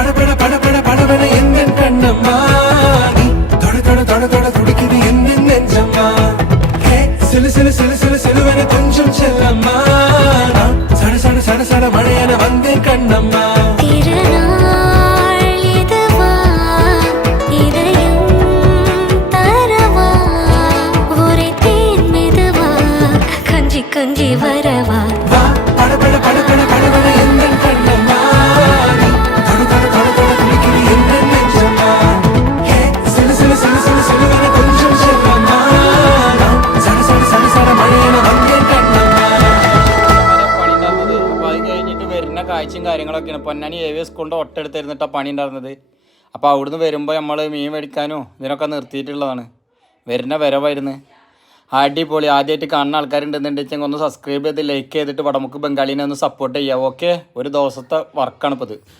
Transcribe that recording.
படபட படபட படபட எந்த கண்ணம்மா நீ தொட தொட தொட தொட துடிக்குது எந்த நெஞ்சம்மா ஹே சிலு சிலு சிலு சிலு சிலுவன கொஞ்சம் செல்லம்மா நான் சட சட சட சட மழையன வந்தேன் கண்ணம்மா கொஞ்சி வரவா படபட படபட படபட எந்த கண்ணம்மா நீ தொட தொட தொட தொட துடிக்குது எந்த நெஞ்சம்மா ஹே சிலு சிலு சிலு சிலு சிலுவன கொஞ்சம் செல்லம்மா நான் சட சட சட சட மழையன வந்தேன் കണ്ണമ്മ പണി ഉണ്ടായിരുന്നത്. അപ്പോൾ അത് കഴിഞ്ഞിട്ട് വരുന്ന കാഴ്ചയും കാര്യങ്ങളൊക്കെയാണ്. പൊന്നാനി AV സ്കൂളിൻ്റെ ഒട്ടടുത്തായിരുന്നിട്ടാണ് പണി ഉണ്ടായിരുന്നത്. അപ്പോൾ അവിടുന്ന് വരുമ്പോൾ നമ്മൾ മീൻ മേടിക്കാനോ ഇതിനൊക്കെ നിർത്തിയിട്ടുള്ളതാണ്. വരുന്ന വരവായിരുന്നു. അടിപൊളി. ആദ്യമായിട്ട് കാണുന്ന ആൾക്കാരുണ്ടെന്നുണ്ടെങ്കിൽ ഒന്ന് സബ്സ്ക്രൈബ് ചെയ്ത് ലൈക്ക് ചെയ്തിട്ട് വടമുക്ക് ബംഗാളിനെ ഒന്ന് സപ്പോർട്ട് ചെയ്യാം. ഓക്കെ, ഒരു ദിവസത്തെ വർക്കാണ് ഇപ്പോൾ ഇത്.